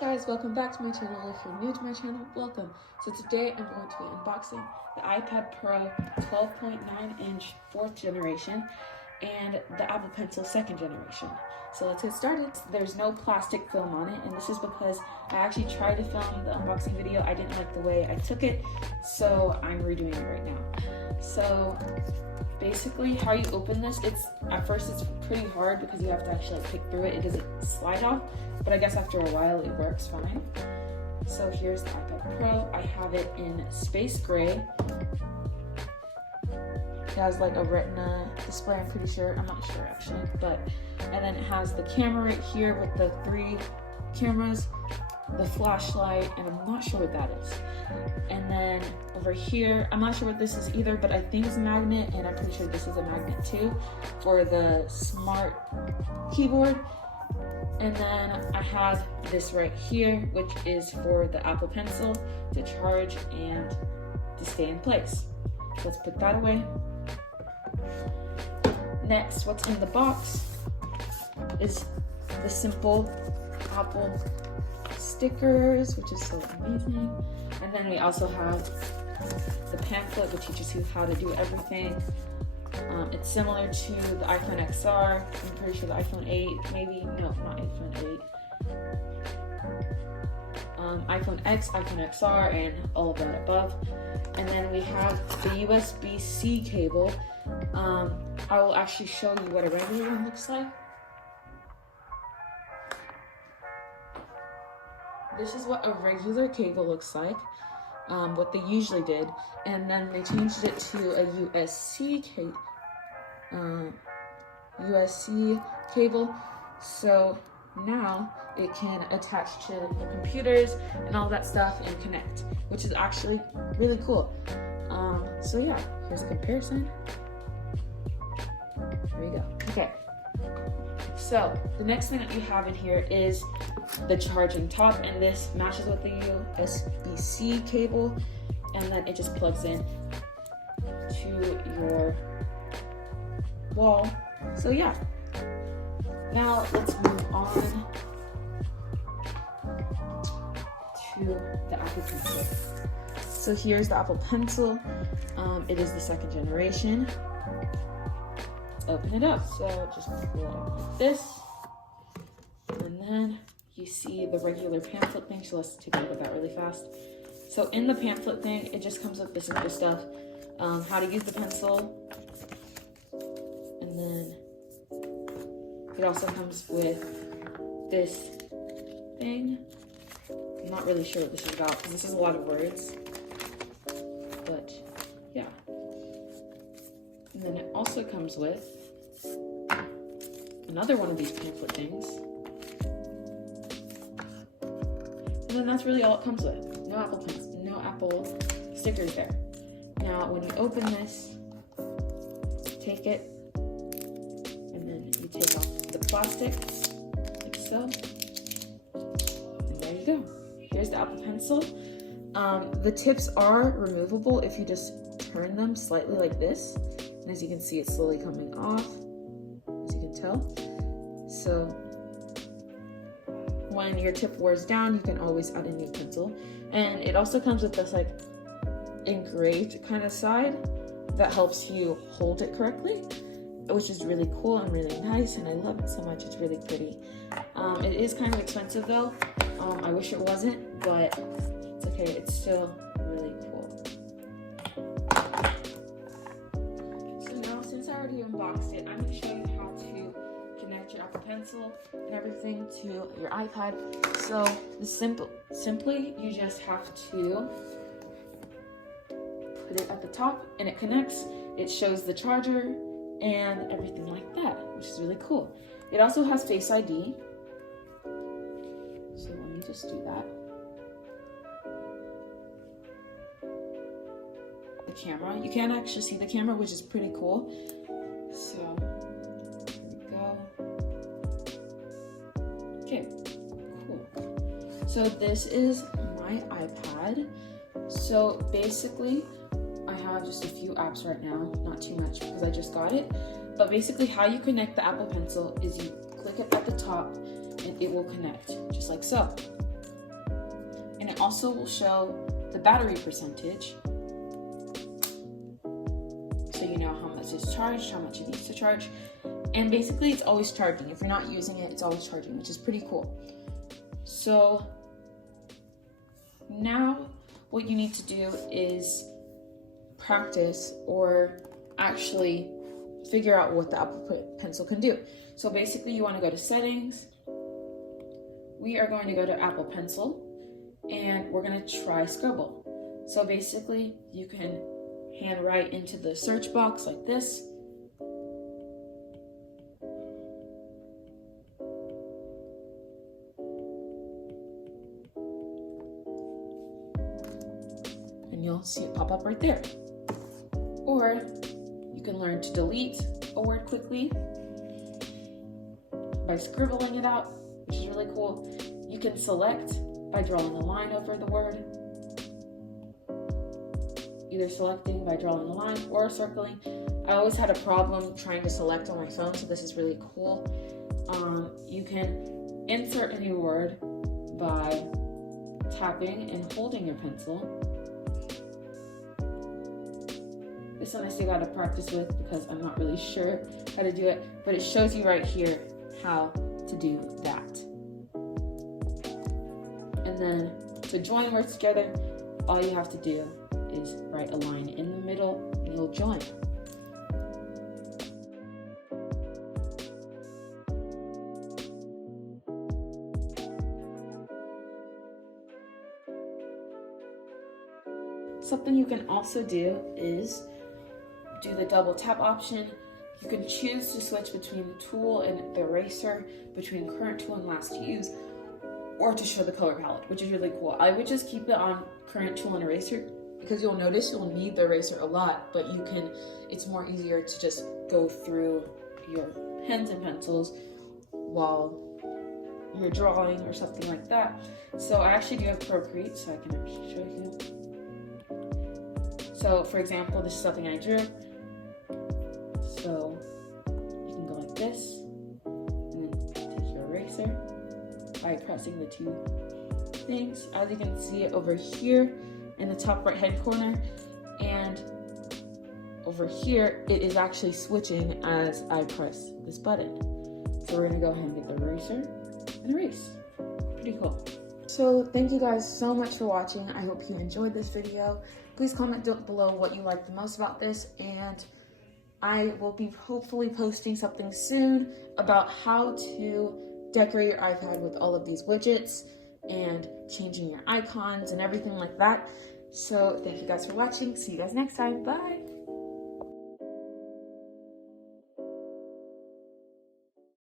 Guys, welcome back to my channel. If you're new to my channel, welcome. So today I'm going to be unboxing the iPad Pro 12.9-inch 4th generation and the Apple Pencil 2nd generation. So let's get started. There's no plastic film on it, and this is because I actually tried to film the unboxing video. I didn't like the way I took it, so I'm redoing it right now. So basically how you open this, at first it's pretty hard because you have to actually pick through it. It doesn't slide off, but I guess after a while it works fine. So here's the iPad Pro. I have it in space gray. It has like a retina display, I'm pretty sure. I'm not sure actually, and then it has the camera right here with the 3 cameras, the flashlight, and I'm not sure what that is. And then over here, I'm not sure what this is either, but I think it's a magnet, and I'm pretty sure this is a magnet too for the smart keyboard. And then I have this right here, which is for the Apple Pencil to charge and to stay in place. Let's put that away. Next, what's in the box is the simple Apple stickers, which is so amazing. And then we also have the pamphlet, which teaches you how to do everything. It's similar to the iPhone XR. I'm pretty sure the iPhone 8, maybe, no, not iPhone 8. iPhone X, iPhone XR, and all of that above. And then we have the USB-C cable. I will actually show you what a regular one looks like. This is what a regular cable looks like, what they usually did, and then they changed it to a USB-C cable, so now it can attach to the computers and all that stuff and connect, which is actually really cool. So yeah, here's a comparison. There you go. Okay. So the next thing that you have in here is the charging top, and this matches with the USB-C cable, and then it just plugs in to your wall. So yeah, now let's move on to the Apple Pencil. So here's the Apple Pencil. It is the 2nd generation. Open it up. So just pull it out like this, and then you see the regular pamphlet thing. So let's take a look at that really fast. So in the pamphlet thing, it just comes with the simple stuff, how to use the pencil, and then it also comes with this thing. I'm not really sure what this is about because this is a lot of words, but yeah. And then it also comes with another one of these pamphlet things. And then that's really all it comes with. No Apple Pencil, no Apple stickers there. Now, when you open this, take it, and then you take off the plastic, like so. And there you go. Here's the Apple Pencil. The tips are removable if you just turn them slightly like this. And as you can see, it's slowly coming off, as you can tell. So when your tip wears down, you can always add a new pencil. And it also comes with this like engraved kind of side that helps you hold it correctly, which is really cool and really nice, and I love it so much. It's really pretty. It is kind of expensive though. I wish it wasn't, but it's okay. It's still really cool. Since I already unboxed it, I'm going to show you how to connect your Apple Pencil and everything to your iPad. So simply you just have to put it at the top and it connects. It shows the charger and everything like that, which is really cool. It also has Face ID. So let me just do that. The camera, you can actually see the camera, which is pretty cool. So here we go. Okay, cool. So this is my iPad. So basically I have just a few apps right now, not too much because I just got it, but basically how you connect the Apple Pencil is you click it at the top and it will connect just like so. and it also will show the battery percentage. So you know how much is charged, how much it needs to charge. And basically it's always charging. If you're not using it, it's always charging, which is pretty cool. So now what you need to do is practice or actually figure out what the Apple Pencil can do. So basically you want to go to settings. We are going to go to Apple Pencil and we're going to try Scribble. So basically you can handwrite into the search box like this. And you'll see it pop up right there. Or you can learn to delete a word quickly by scribbling it out, which is really cool. You can select by drawing a line over the word, either selecting by drawing a line or circling. I always had a problem trying to select on my phone, so this is really cool. You can insert a new word by tapping and holding your pencil. This one I still got to practice with because I'm not really sure how to do it, but it shows you right here how to do that. And then to join words together, all you have to do is write a line in the middle and you'll join. Something you can also do is do the double tap option. You can choose to switch between the tool and the eraser, between current tool and last use, or to show the color palette, which is really cool. I would just keep it on current tool and eraser because you'll notice you'll need the eraser a lot, but it's more easier to just go through your pens and pencils while you're drawing or something like that. So I actually do have Procreate, so I can actually show you. So for example, this is something I drew. So you can go like this, and then take your eraser by pressing the two things. As you can see it over here in the top right hand corner, and over here it is actually switching as I press this button. So we're gonna go ahead and get the eraser and erase. Pretty cool. So thank you guys so much for watching. I hope you enjoyed this video. Please comment down below what you like the most about this, and I will be hopefully posting something soon about how to decorate your iPad with all of these widgets and changing your icons and everything like that. So thank you guys for watching. See you guys next time. Bye.